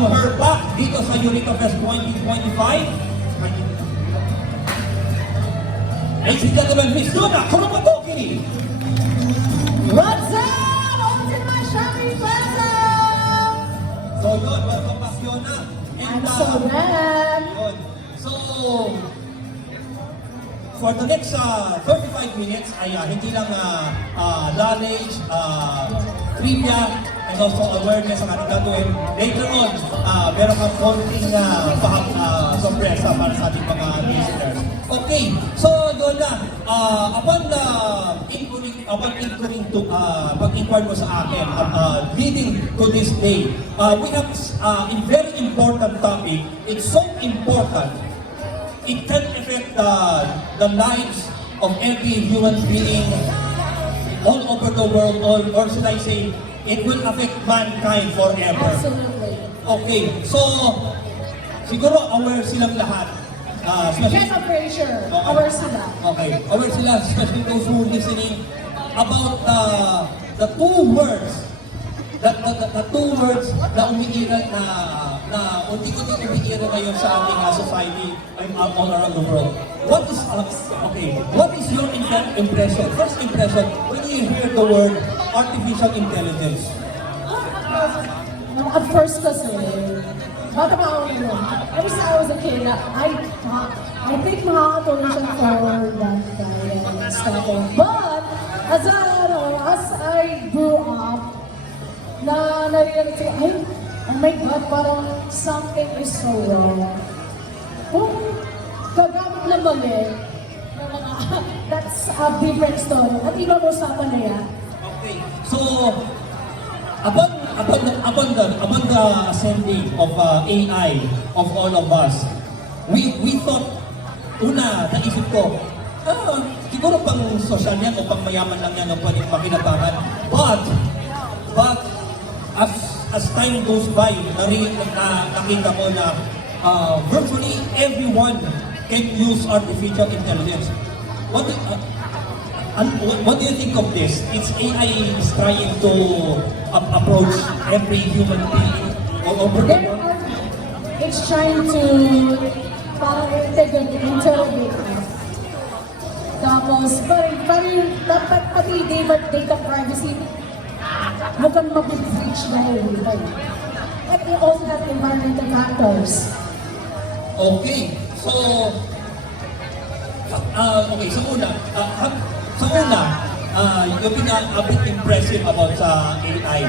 welcome her back dito sa Eureka Fest 2025. Ladies and gentlemen, Miss Luna Kurumadoki! What's up? What's in my shopping plaza? So yun, welcome back Fiona. I'm so glad. Yun. So, for the next 35 minutes ay hindi lang knowledge, trivia, and also awareness ang ating gagawin. Later on, meron kang konting sorpresa para sa ating mga listeners. Okay, so doon na, upon incoming to pag-inquire mo sa akin, leading to this day, we have a very important topic. It's so important. It can affect the lives of every human being all over the world, or should I say, it will affect mankind forever. Absolutely. Okay, so siguro aware silang lahat. Yes, I'm pretty sure. Aware sila. Okay, aware sila, especially those who are listening, about the two words, the two words na umiiral na unti-unti umiiral ngayon sa ating society all around the world. What is your impression? First impression when you hear the word artificial intelligence? At first kasi, bata pa ako yun. Ever since I was a kid, I think makakatulong siya for that guy and stuff. But, as I grew up, narinig ko, oh my God, parang something is so wrong. Kung gagamit lang mali, that's a different story. At ibang usapan na yan. Okay, so upon the ascending of AI of all of us, we thought, naisip ko, siguro pang social yan o pang mayaman lang yan ang pwedeng makinabangan. But as time goes by, nakita ko na virtually everyone can use artificial intelligence. What do you think of this? It's AI is trying to approach every human being all over the world. It's trying to parang interrogate us. Tapos, parang dapat pati data privacy, mukhang mabibreach na yun. But we also have environmental factors. Okay, so you've been a bit impressive about AI.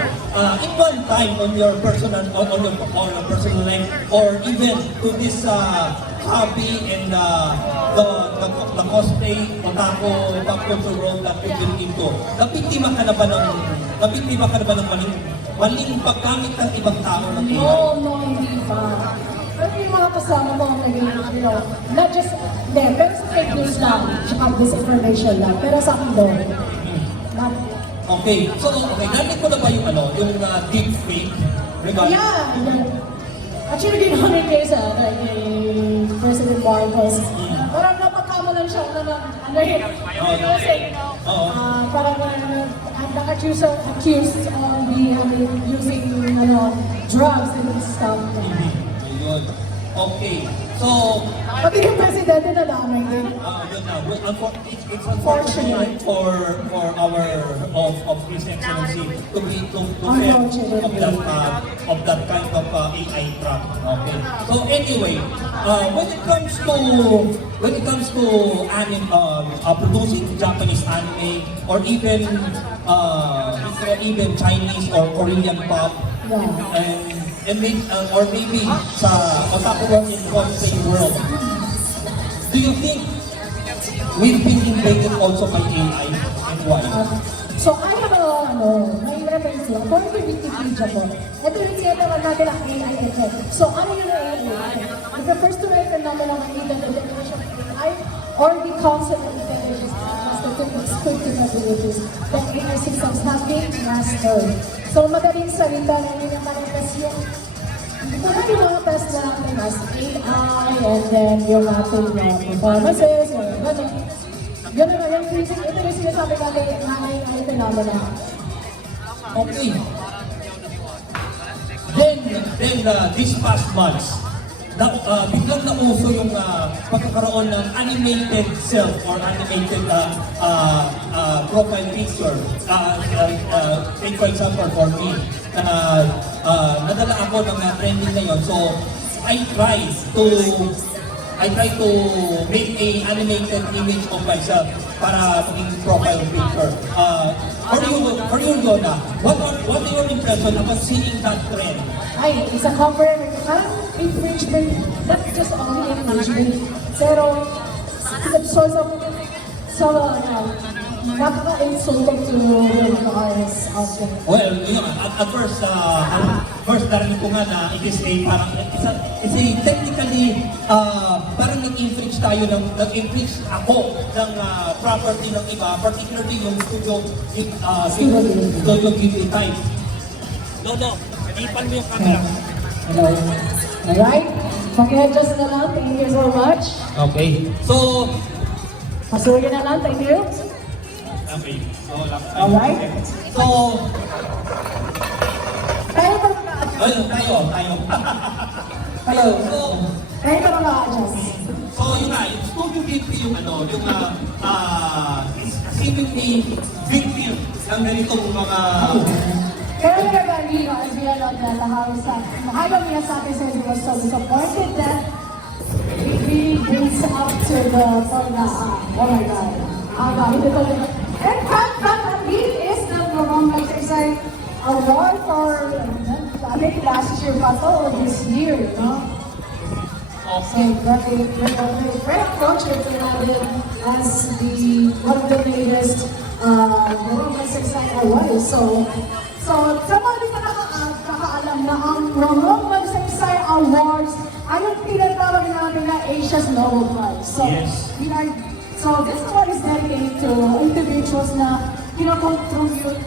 In one time on your personal life, or even to this hobby and the cosplay, otaku, pop culture world that you've been into, nabiktima ka na ba ng maling paggamit ng ibang tao ng AI? No, hindi pa. Pero yung mga kasama mo, not just, pero sa fake news lang, tsaka disinformation lang, pero sa akin doon. Okay, so gamit mo na ba yung deep fake? Yeah. Actually, din ako rin kayo sa President Marcos. Parang napagkamalan siya parang accused of using drugs and stuff. Yun. Okay. So, pati yung presidente na damay din. it's unfortunate for our of His Excellency to fail of that kind of AI trap. Okay. So anyway, when it comes to anime, producing Japanese anime, or even Chinese or Korean pop, and maybe sa otaku world in cosplay world, do you think we've been invaded also by AI, and why? So I have may reference lang. Kung may Wikipedia po, ito yung sinataman natin ang AI effect. So ano yung AI? It refers to a phenomenon of either the definition of AI or the concept of intelligence as the descriptive abilities that AI systems have been mastered. So madaling salita na yun yung manifest yung yung mga test natin as AI, and then yung ating performances, yung gano'n. Gano'n na yung freezing. Ito yung sinasabi natin na AI phenomena. Okay. Then, then this past months, biglang nauso yung pagkakaroon ng animated self or animated profile picture. Take for example for me, nadala ako ng trending na yun. So, I try to make a animated image of myself para maging profile picture. For you, Yona, what are your impression about seeing that trend? Ay, it's a cover, infringement, not just only infringement, pero it's a source of, napaka-insulting to the artists out there. Well, yun nga, at first narinig ko nga na it is a parang, it's a technically, parang nag-infringe tayo nag-infringe ako ng property ng iba, particularly yung studio Ghibli type. No, ipan mo yung camera. Hello. Alright, pag-adjust na lang, thank you so much. Okay, so, Pasukin na lang, thank you. okay, so, Alright. So, Tayo pa mag-a-adjust. ayun, tayo. Hello. So, Tayo pa mag-a-adjust. So yun nga, yung Studio Ghibli yung seemingly victim ng ganitong mga... Pero really, as we all know that Hayao Miyazaki said he was so disappointed that it really brings up to the point na, oh my God. Hindi ko din. And fact, he is the Murong Exercise Award for, I think last year pa to, or this year, no? So, very fortunate to have him as one of the latest Murong Exercise Awards. So, sa mga di pa nakakaalam na ang Murong Magsaysay Awards ay yung tinatawag namin na Asia's Nobel Prize. So, Yes. So this award is dedicated to individuals na contribute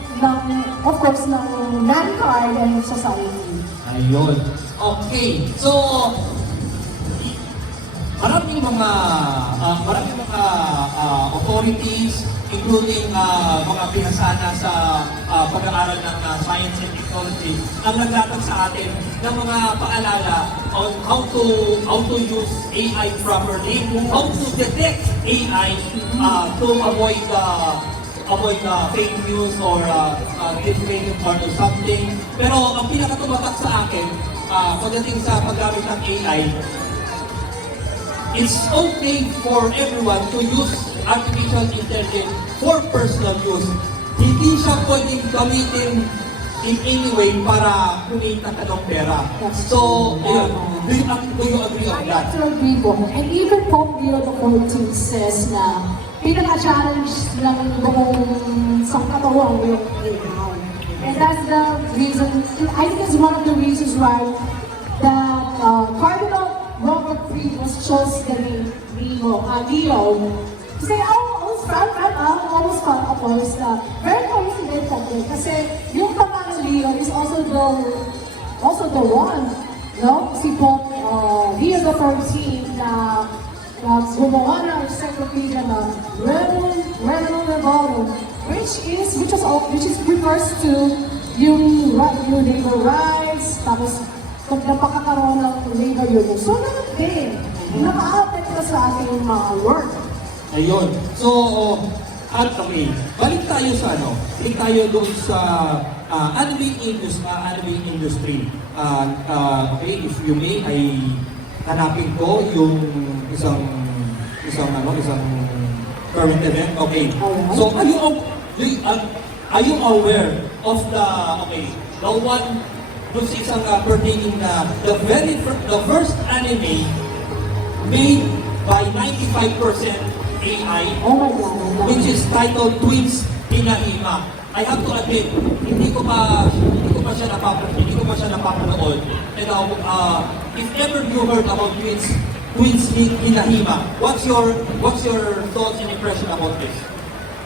of course, ng mankind and society. Ayun. Okay, so... Maraming mga authorities, including mga pinasana sa pag-aaral ng science and technology, ang naglatag sa atin ng mga paalala on how to use AI properly, how to detect AI to avoid fake news or defamation or something. Pero ang pinakatumatak sa akin pagdating sa paggamit ng AI, it's okay for everyone to use artificial intelligence for personal use. Hindi siya pwedeng gamitin in any way para kumita ka ng pera. So, do you agree on that? I agree po. And even Pope Leo XIV says na pinaka-challenge lang buong sangkatawang yung AI. And that's the reason, I think it's one of the reasons why that Cardinal Robert Fried was chosen the name Leo. Kasi almost very coincident po kasi yung pangalan Leo is also the one, no? Si Pope Leo XIII na gumawa ng encyclopedia na Rerum Novarum, which refers to yung labor rights, tapos kung napakakaroon ng labor union. So, din, naka-affect na sa ating mga work. Ayun. So, okay. Balik tayo sa balik tayo doon sa anime industry. Okay, if you may, ay hanapin ko yung isang current event. Okay. So, are you aware of the one dun sa isang pertaining na the first anime made by 95% AI, Oh my God. which is titled Twins Hinahima. I have to admit, hindi ko pa siya napapanood. And if ever you heard about Twins Hinahima, what's your thoughts and impression about this?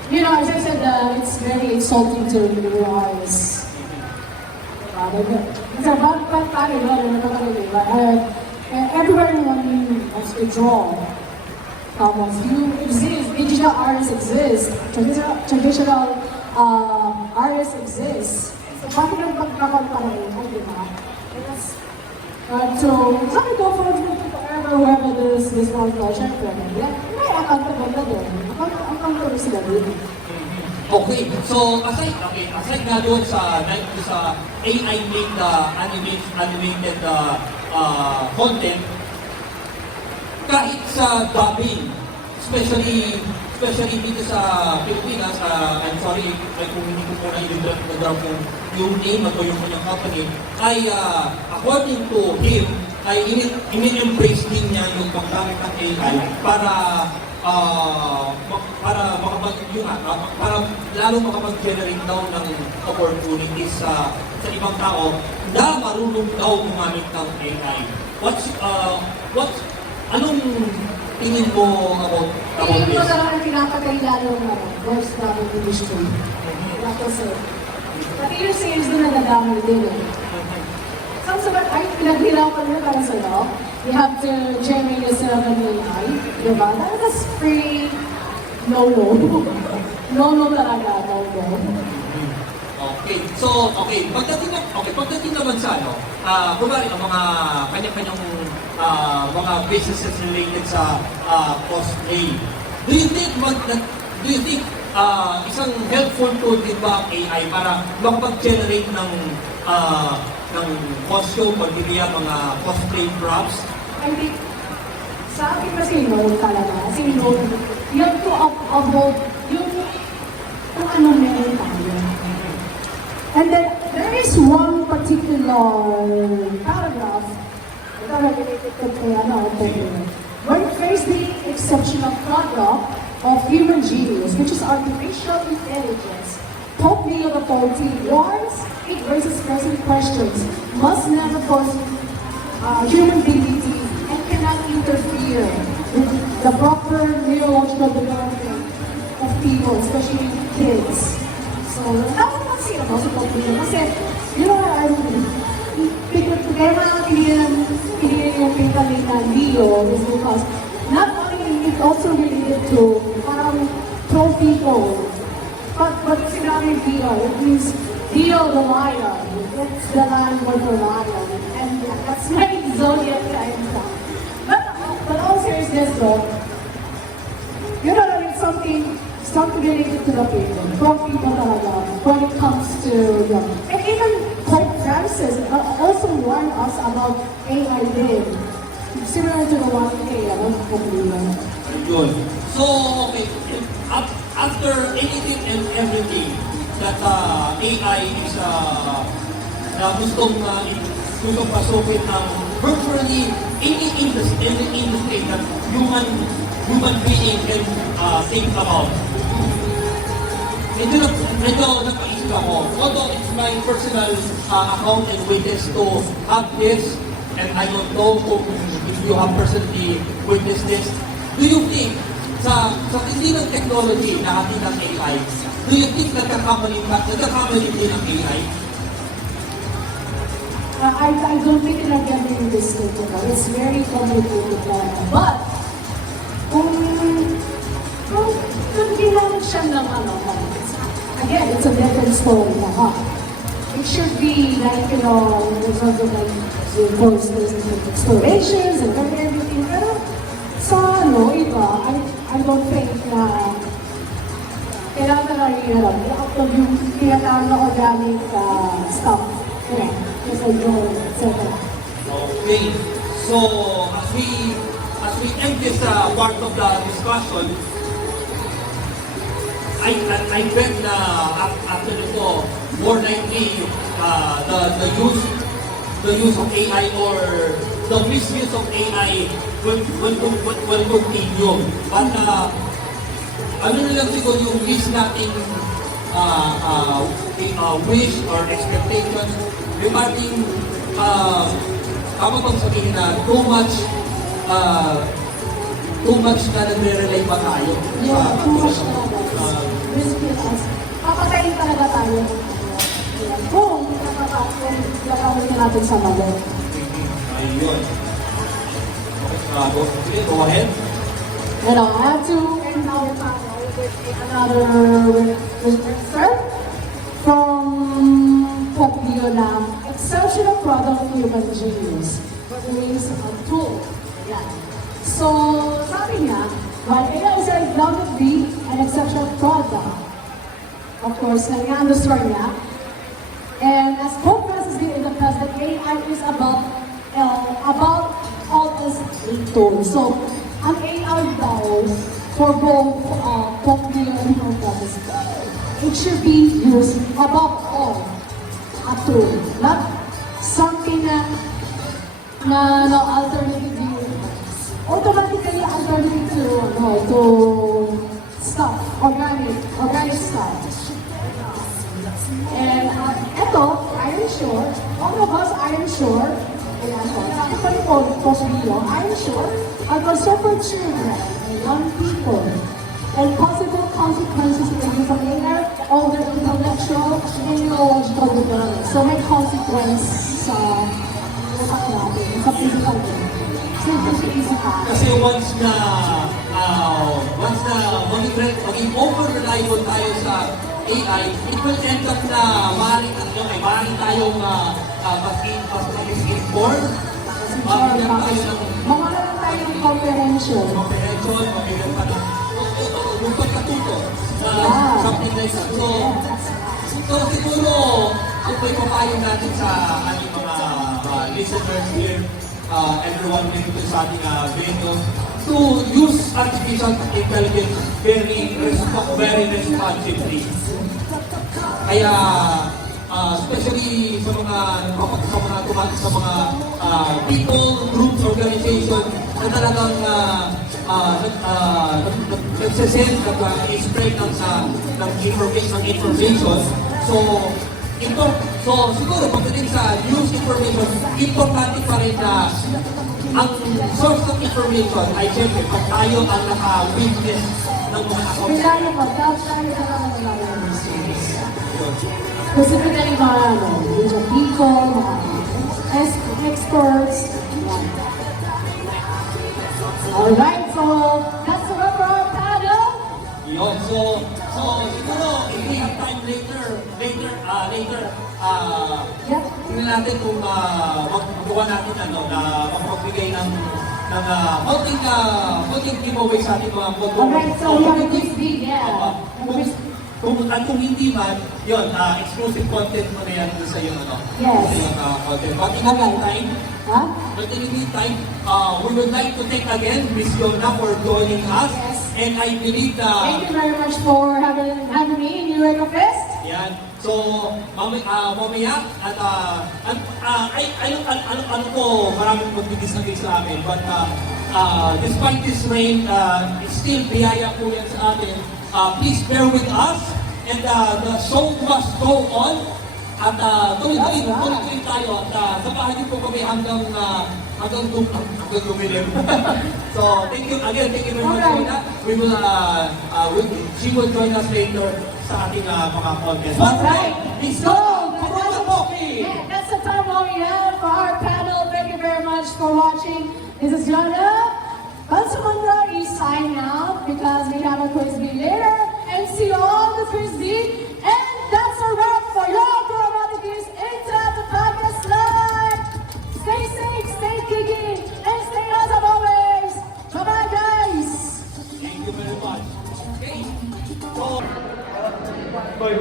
You know, as I said, it's very insulting to the artists. It's a bad everyone wants to draw. You exist, digital artists exist, traditional artists exist. So, bakit ang pagkakaroon pa rin ito, di ba? So, sabi ko, for whoever this one project, may accountable na doon. Accountable sila doon. Okay, so aside nga doon sa AI made animated content, kahit sa dubbing, especially dito sa Pilipinas, I'm sorry kung hindi ko muna i-drop yung name at yung kanyang company, ay according to him, ay ini-embrace din niya yung paggamit ng AI para lalo makapag-generate daw ng opportunities sa ibang tao na marunong daw gumamit ng AI. Anong tingin mo about Tingin ko this? talagang pinapatay lalo ng voice travel industry. Kasi, pati yung sales doon nadadamay din eh. So, ay, pinaghirapan mo para sa'yo. You have to generate yourself an AI. Diba? That's free. No. No talaga. No. Okay. So, pagdating naman sa kunwari ang mga kanya-kanyang mga businesses related sa cosplay. Do you think isang helpful tool din ba ang AI para makapag-generate ng costume o mga cosplay props? I think, sa akin kasi no talaga. Kasi no, you have to uphold yung kung ano meron tayo. And then, there is one particular paragraph that I related to when faced the exceptional product of human genius, which is artificial intelligence, Pope Leo XIV warns it raises pressing questions, must never cause human dignity, and cannot interfere with the proper neurological development of people, especially kids. So, dapat kasi sa Pope Leo kasi, kaya mga pinili yung pintaling na Leo is because not only it also related to pro people, but sinabi Leo, it means Leo the lion. It's the lion for the lion. And that's my zodiac kind of. But all seriousness though, it's something related to the people, pro people talaga, when it comes to them. And even Pope Francis also warned us about AI din. Similar to the one Yun. So, okay, after anything and everything that AI is na gustong pasukin ng virtually any industry that human being can think about. Medyo napaisip ako. Although it's my personal account and witness to have this, and I don't know if you have personally witnessed this. Do you think, sa hindi ng technology na ating ng AI, do you think nagkakamali din ang AI? I don't think that I'm getting this technical. It's very complicated. But, kung ginamit siya ng again, it's a different story na it should be like, in terms of like, of course, there's explorations and everything. Pero sa iba, I don't think na kailangan na out of yung tinatawag na organic stuff. Just like etc. Okay. So, as we end this part of the discussion, I bet na after ito, more likely the use of AI or the misuse of AI will continue. But ano na lang siguro yung wish nating wish or expectations regarding tama bang sabihin na too much na nagre-rely pa tayo Yeah, too much na. Papatayin talaga tayo. Kung nakakawin natin sa mali. Ayun. Okay, go ahead. And I have to end our panel with another requester from Pope Leo na exceptional product of human genius. is a tool. Yeah. So, sabi niya, while AI is undoubtedly an exceptional product, of course, nag-understand niya, and as Pope Francis did in the past, that AI is about all as a tool. So, ang AI daw, for both Pope Leo and Pope Francis, it should be used above all a tool, not something na alternative automatically alternative to stuff, organic stuff. And eto, I am sure, all of us, I am sure, I am sure, are concerned for children and young people and possible consequences in the use of AI on their intellectual and neurological development. So may consequence sa utak natin, sa physical natin. Kasi once na maging over-reliable tayo sa AI, it will end up na maaaring tayong mas-inform, mabigyan tayo ng Mawala tayo ng comprehension. mabigyan pa ng yung pagkatuto something like that. So siguro, kung may papayo natin sa ating mga listeners here, everyone dito sa ating video, to use artificial intelligence very responsibly. Kaya, especially sa mga people, groups, organization na talagang nagsasend, nag-spread ng information. So siguro pagdating sa news information, importante pa rin na ang source of information ay siyempre pag tayo ang naka-witness ng mga accounts. Kailangan ba? Dapat tayo na specifically mga media people, mga experts. Alright, so that's the rubber our panel. Yun, so siguro if we have time later, Yep. tingnan natin kung magawa natin na magbigay ng konting giveaway sa ating mga Alright, so we have this big, yeah. Kung hindi man, yun, exclusive content mo na yan sa yung Yes. sa yung content. But in the meantime, Huh? we would like to thank again Miss Yona for joining us. Yes. And I believe Thank you very much for having me in your Retro Fest. yan. So, mamaya, at ano po, maraming magdidisagay sa amin. But despite this rain, it's still biyaya po yan sa atin. Please bear with us. And the show must go on. At tuloy-tuloy tayo. At samahan niyo po kami hanggang dumilim. So, thank you again. Thank you very much, Rina. She will join us later sa ating mga contest. Alright, Please so go. that's the time all we have for our panel. Thank you very much for watching. This is Jana. Pansamandra is signing out because we have a quiz bee later and see all the quiz bee. And that's a wrap for your Dramatic News Inside the Podcast Live. Stay safe, stay kicking, and stay awesome always. Bye-bye, guys. Thank you very much. Okay. So, Hello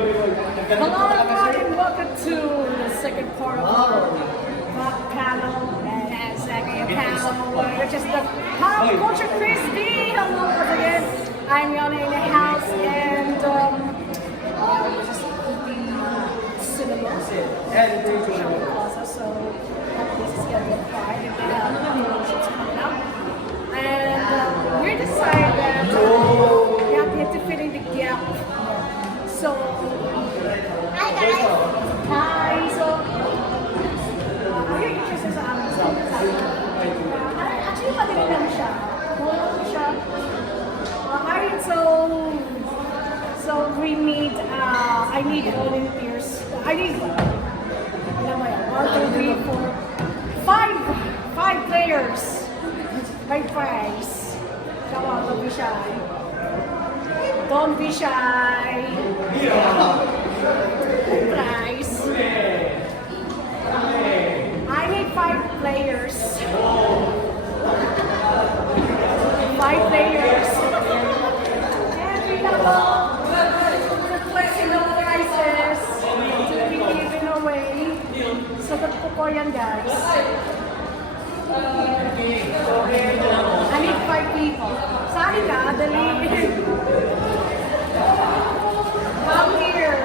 everybody, welcome to the second part of our panel, and second panel, which is the Pop Culture Quiz Bee. Hello once again, I'm Yana in the house, and we're just eating cinema plaza, so this is gonna be fried, and then promotions coming up, and we decided that we have to fit in the gap. So, hi guys! Hi! So, you're interested sa amin. So, actually, madali lang siya. Mura siya. Alright, so we need, I need volunteers. I need, ilan ba yan? 1, 2, 3, 4, 5 players. 5 friends. Come on, don't be shy. Don't be shy. Prize. I need 5 players. one, guys. I need 5 people. Sorry ka, dali. Come here.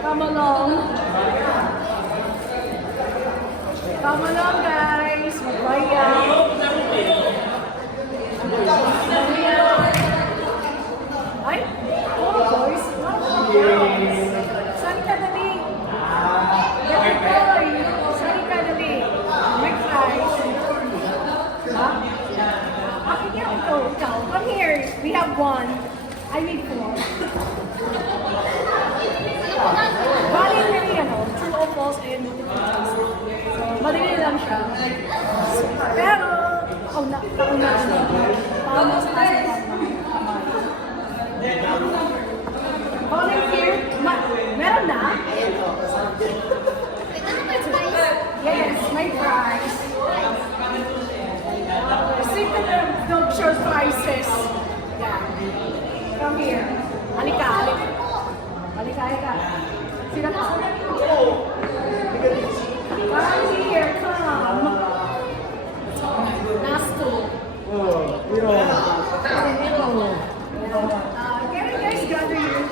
Come along. Come along, guys. Magbaya. Ay, oh, boys. Sorry ka, dali. Dali, boy. Sorry ka, dali. Next time. Ha? Bakit yan? Ikaw. Come here. We have 1. I need 4. Bali really, true or false and multiple choice. So, madali lang siya. Pero, kauna siya. Paano sa taas volunteer, meron na? Yes, may prize. Receive the show prizes. Yeah. Come here. Halika, halika. Halika, halika. Sino ka? Come here, come. Last 2. Can you guys gather here?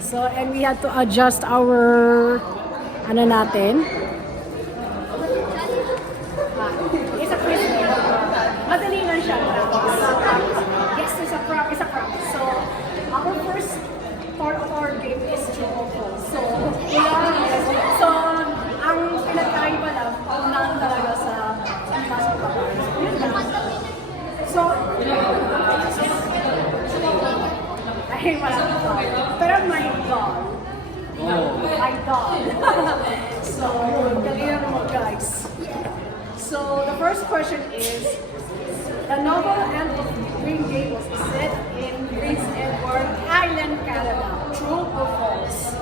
So, and we had to adjust our, natin. It's a quiz. Madali lang siya. Yes, it's a prop. So, our first part of our game is true or false. So, ang pinagkaiba lang, paunahan talaga sa pasok pa. Yun lang. So, ay, walang God. Pero my God. My God. So, galingan mo guys. So, the first question is, the novel End of Green Gables is set in Prince Edward Island, Canada. True or false?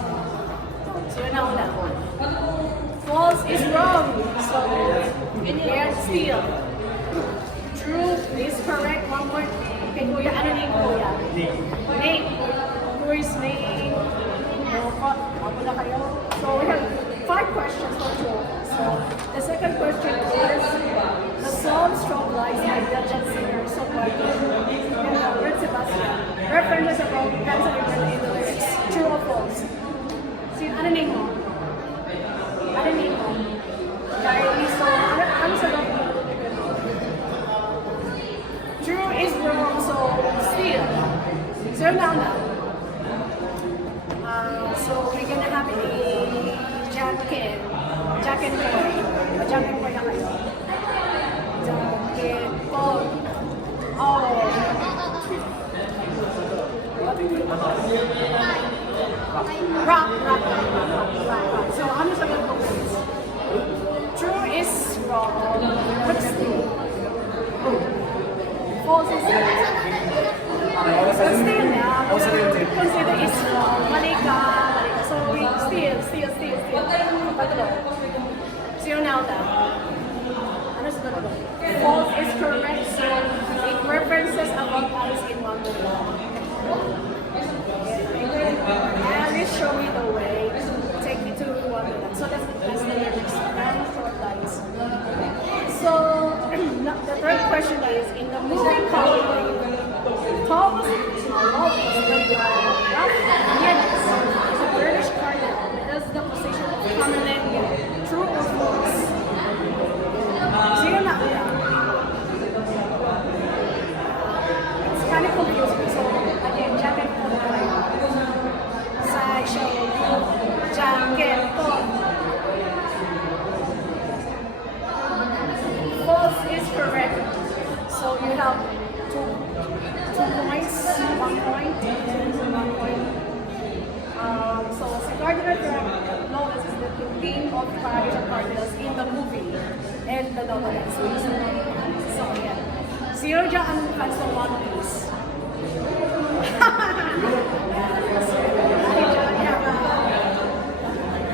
So, you know that one. False is wrong. So, in the end, still. True is correct. 1 point. Okay, Kuya, ano name Kuya? Name. Who is name? Wala kayo. So, we have 5 questions for true. So, the second question is, the song Strong Lies by the jazz singer, songwriter, Robert Sebastian, references about cancer in the lyrics. True or false? Ano name mo? Ano name mo? Diary, so, ano sa loob mo? True is wrong, so still. So now. So we're gonna have a Jack and Boy. Jack and Boy na kayo. Jack and Boy. Oh. Rock. So ano sa loob mo? True is wrong, but still. False is right. But still now, consider it's wrong. Mali ka. So we still. Tatlo. Zero now that. Ano sa tatlo? False is correct, so it references about Alice in Wonderland. Alice show me the way, take me to Wonderland. So that's the lyrics. And short lines. So the third question is, in the movie Thomas Yenis is a British cardinal. Does the position of Camerlenga. True or false? Sino na una? It's kind of confusing. So again, Jack and Paul. Side show. Jack and Paul. False is correct. So you have 2 points, 1 point, and 1 point. So si Cardinal Lawrence is the theme of Parish of Cardinals in the movie and the novel. So yeah. Zero dyan ang fans ng One Piece.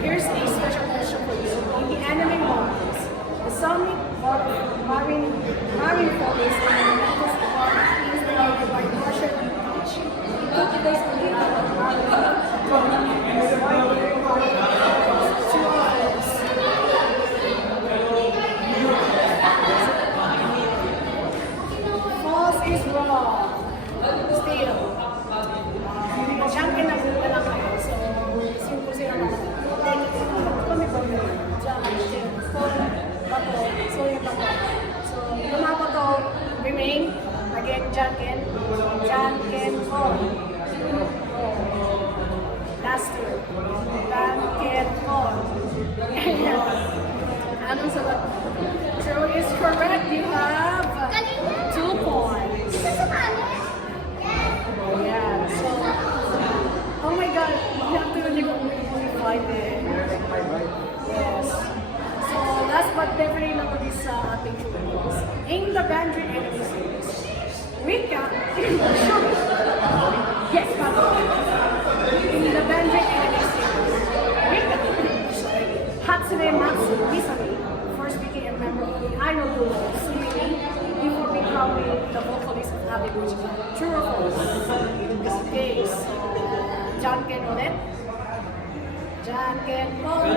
Here's a special question for you. In the anime One Piece, the summit of Marineford is the Atlantis part instigated by Russian Beach. It took place in the Marineford from Janken. Janken Pon. Last two. Janken Pon. Anong sagot? True is correct. You have 2 points. Yeah. So, oh my God, you have to really go only 5 eh. Yes. So, last but definitely not least sa ating tutorials. In the Bandri Enemy series, we can... Yes, Papa. In the Bandri Enemy series, we can... Hatsune Matsu Misami first became a member of the idol group Sumi before becoming the vocalist of Abibuchi. True or false? Okay, so... Janken ulit. Janken po.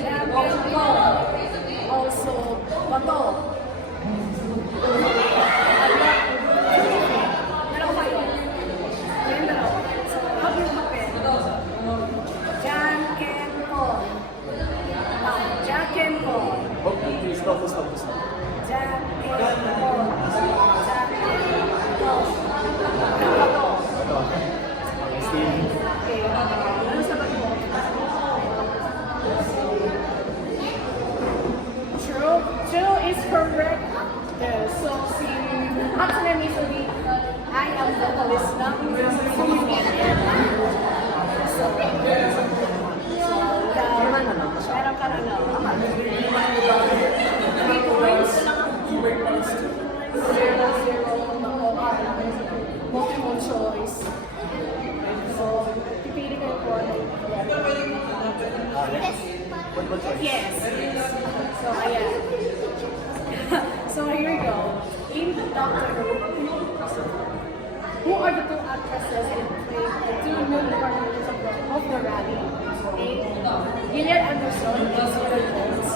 Janken po. Also, bato. Dalawa kayo. Ayun dalawa. So, hug yung papel. Janken po. Janken po. Okay, stop. Janken po. Janken po. Bato. Okay. Ano sagot mo? True is correct. Yes. So, si Hatsune Mizuki ay ang vocalist ng Sumi. So, meron ka na no? 3 points. Multiple choice. So, pipili kayo po ano. Yes. So, ayan. So, here we go. In Doctor Who, who are the 2 actresses who played the 2 new partners of the rally? A. Gillian Anderson and Sarah Jones.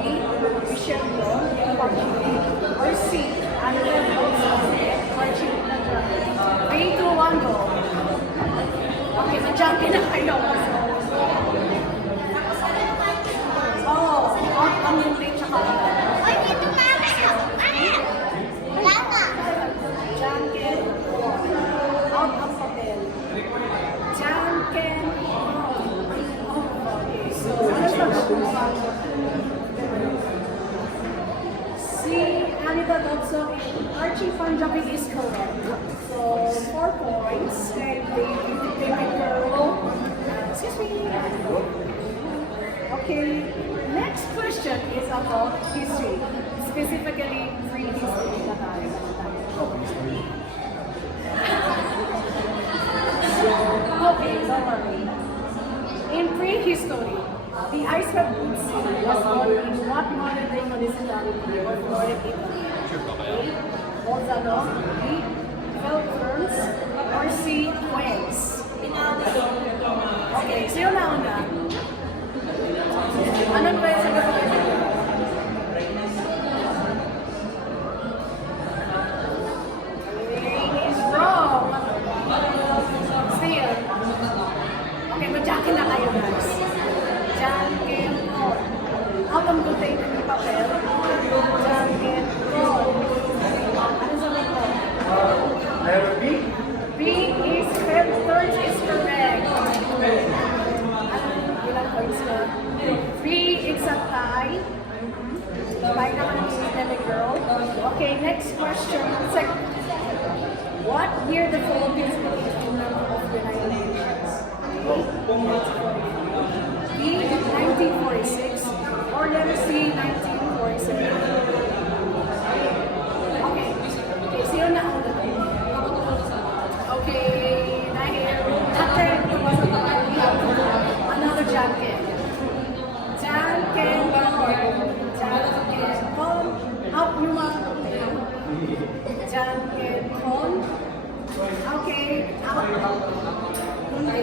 B. Michelle Yeoh and Park Ji-hye. Or C. Annabelle Wilson and Archie Nadrani. 3, 2, 1, go. Okay, so jump in na kayo. Ang link tsaka Janken out ang papel. Janken okay, so ano sa si Anita Dobson and Archie Panjabi is correct. So 4 points and David Girl. Excuse me. Okay, next question is about history, specifically prehistory. Okay, don't worry. In prehistory, the Iceberg Sea was born in what modern-day municipality or Florida, Italy? A. Bolzano, B. Feltons, or C. Wales? Okay, sino na una? Anong ba yung sagot ko? Is wrong. Still. Okay, mag-jacket na kayo guys. Jacket on. Out ang gutay ng papel. Jacket on. Ano sagot ko? Letter B? B is third is correct. Ilang points na? 3, it's a tie. Tie naman ni Nene Girl. Okay, next question. What year the Philippines became a member of the United Nations? B, 1946, or letter C, 1947. Okay, sino na una? Okay, dahil natin another jacket. Janken Pon. Up yung mga papel. Janken Pon. Okay, up. Hindi.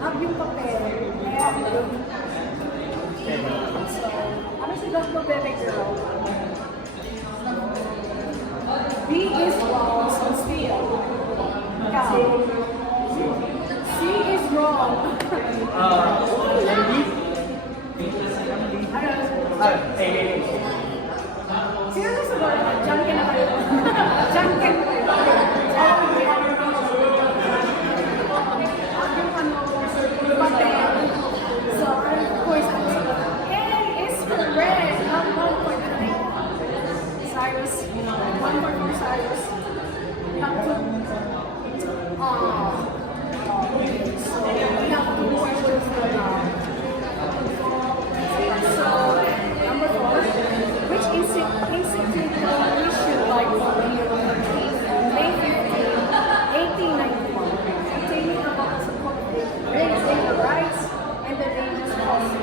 Up yung papel. So, ano si Dr. Bebe Girl? B is wrong, so still. Ikaw. C is wrong. Letter B? Hey. Sino na sagot? Janken na kayo. Janken kayo.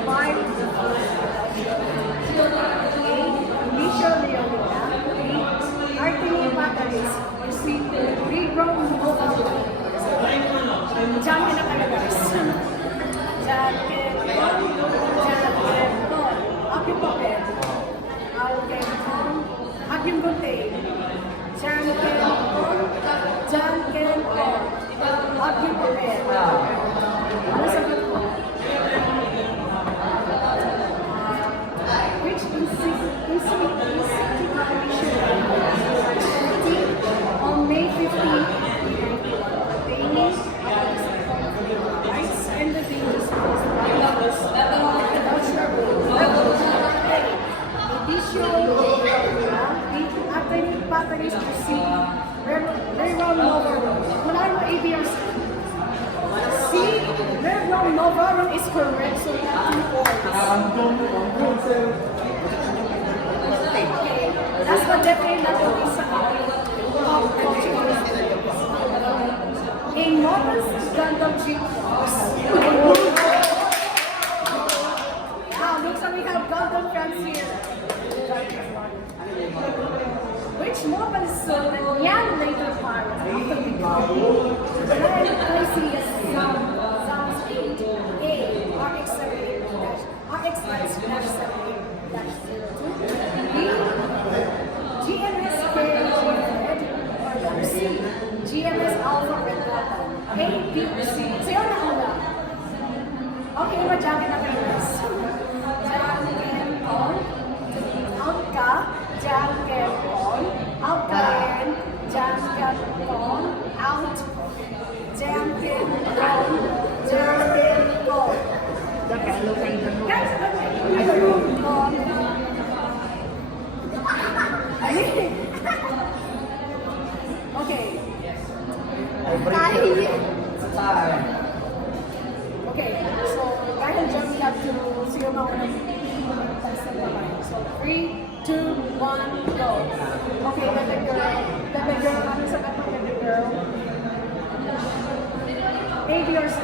5. Initial Leonina. 8. Artini Pataris. You see, regrown Nova. Diyan ka na kayo guys. Diyan Kenton. Api Papel. Kenton. Api Gunte. Diyan Kenton. Api Papel. Ano sagot ko? Which on May 15th, pertaining rights and the dangers of Attorney Pataris to see Railroad Nova Road. Wala mo ABRC. See, Railroad Nova Road is correct, so we have 2 points. That's what definitely natin sa pop culture. A Nova's Gundam G-Force. Wow, looks like we have Gundam fans here. Which mobile sold and young later pirates after becoming Lysias Sounds 8 A RX-78-78-02 B GMS KG Red or letter C GMS Alpha Red Delta A, B, C. Sa'yo na una. Okay, ma-jacket na kayo guys. Jacket on. Out ka. Jacket on. Out ka rin. Jacket on. Out. Jacket on. Jacket on. Guys, on. Okay. Okay, so dahil dyan we have to sino ba unang test na naman. So 3, 2, 1, go. Okay, baby girl. Baby girl, ano sa katong baby girl? A, B, or C?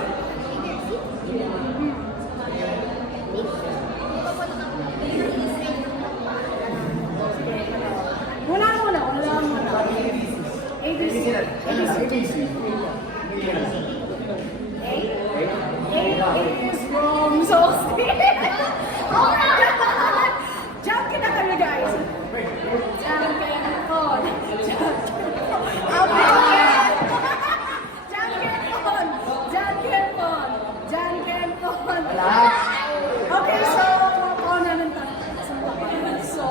Wala muna. A, B, C. A is wrong. So, oh my God! Jump kita kami, guys. Jump on. Okay, so, mapaw na ng tayo. So,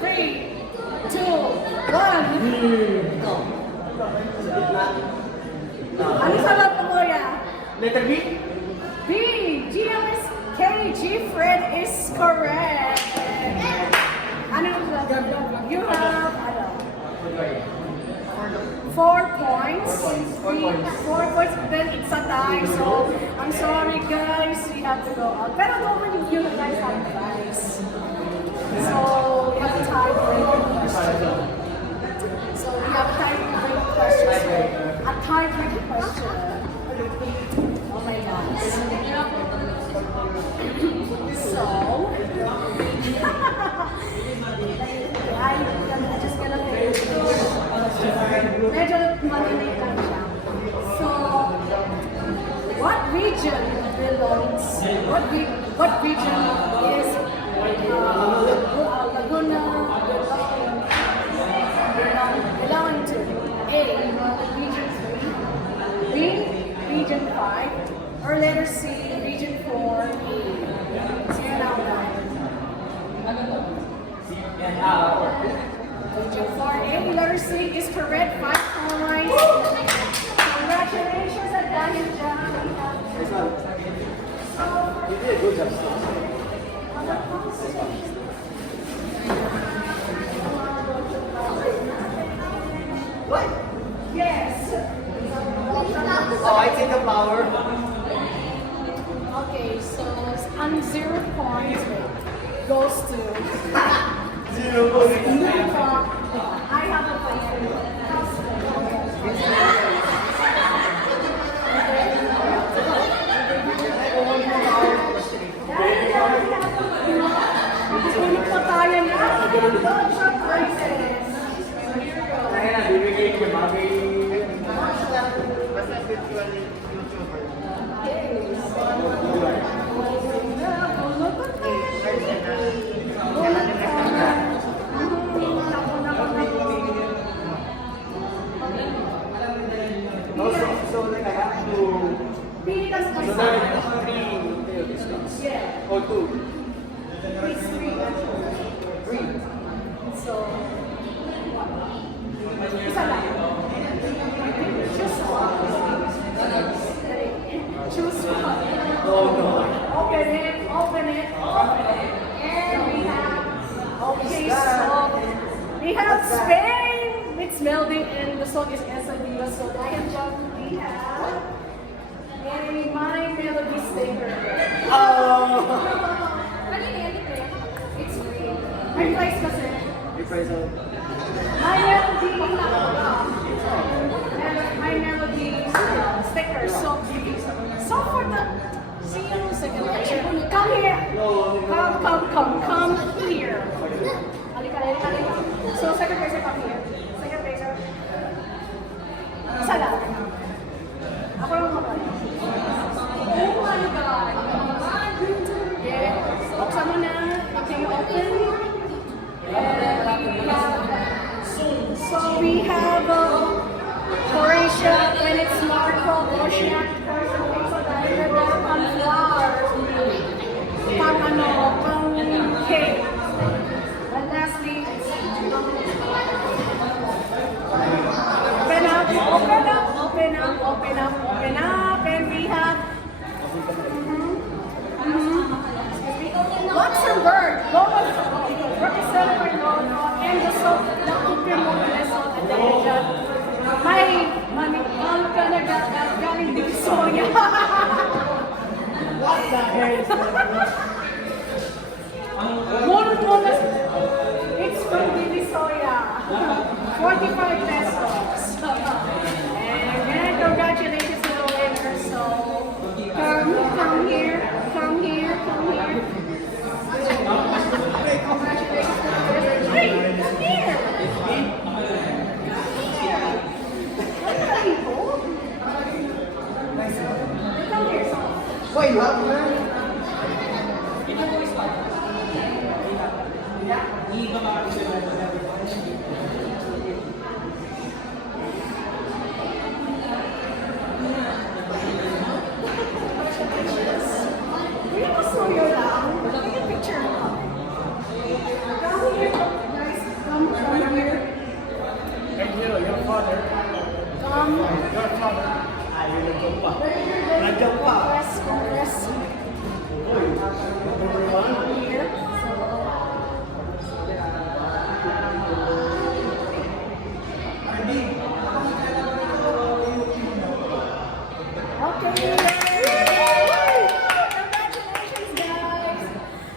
3, 2, 1, go. Ano sagot mo, Kuya? Letter B? B, GMS KG Fred is correct. Ano you have, 4 points. 4 points, then it's a tie. So, I'm sorry guys, we have to go out. Pero don't worry, you guys have advice. So, we have a tie-breaking question. So, we have a tie-breaking question. A tie-breaking question. Oh my gosh. So, I'm just gonna finish. Medyo maliliit lang siya. So, what region belongs? What region is Laguna belonging to? A, region 3, B, region 5, or letter C, region 4E. Sige na ako. Region 4A, letter C is correct. 5 points. Congratulations at dahil dyan. You did a good job. What? Yes. Oh, I take the power. Okay, so on 0 points goes to. 0 goes to I have a question. or 2? Please, 3. 3. So, isa lang. Choose one. Choose one. Oh no. Open it, open it, open it. And we have, okay, so we have Spain. It's Melody and the song is Esa Diva. So Diane John, we have a My Melody Sticker. Oh! It's free. May price kasi. You praise out. My Melody, My Melody sticker. So for the, see you second picture. Come here. Come here. Halika. So second picture, come here. Second picture. Isa lang. Ako lang mga. Oh my God. Yeah. Buksan mo na. Can you open? So we have Croatia and it's Marco Bosniak. Pang flour. Pang cake. And lastly, open up, and we have Luxembourg, representing and the song, the open lesson at the end. May Canada galing Divisoria. What the hell is that? Mono, it's from Divisoria. 45 pesos. And then congratulations to the winner. So come here. Congratulations to the winner. Hey, come here. Come here. Why you have man? And you, your father. Your father. Ayaw na jump pa. Na-jump pa. Congress. Uy, number 1. Here. Okay. Congratulations, guys.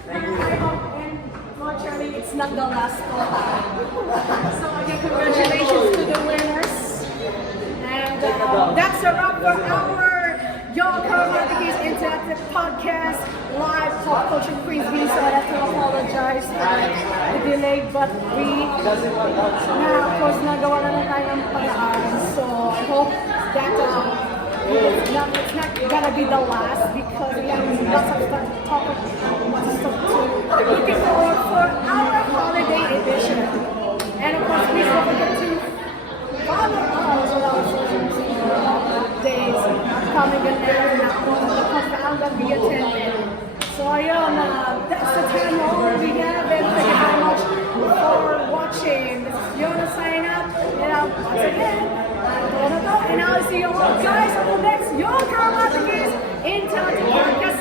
I hope and naturally it's not the last one. So again, congratulations to the winners. And that's a wrap for our Young Karamatikis Interactive Podcast live talk coaching frisbee. So I have to apologize for the delay, but we of course nagawa na tayo ng paraan. So I hope that it's not gonna be the last because we have lots of stuff to talk about. Looking forward for our holiday edition. And of course, please don't forget to follow us on our social media updates coming in there na kung I'm gonna be attending. So ayun, that's the time all we have, and thank you very much for watching. This is Yona signing up, and once again, I'm Donato, and I'll see you all guys on the next Young Karamatikis Interactive Podcast.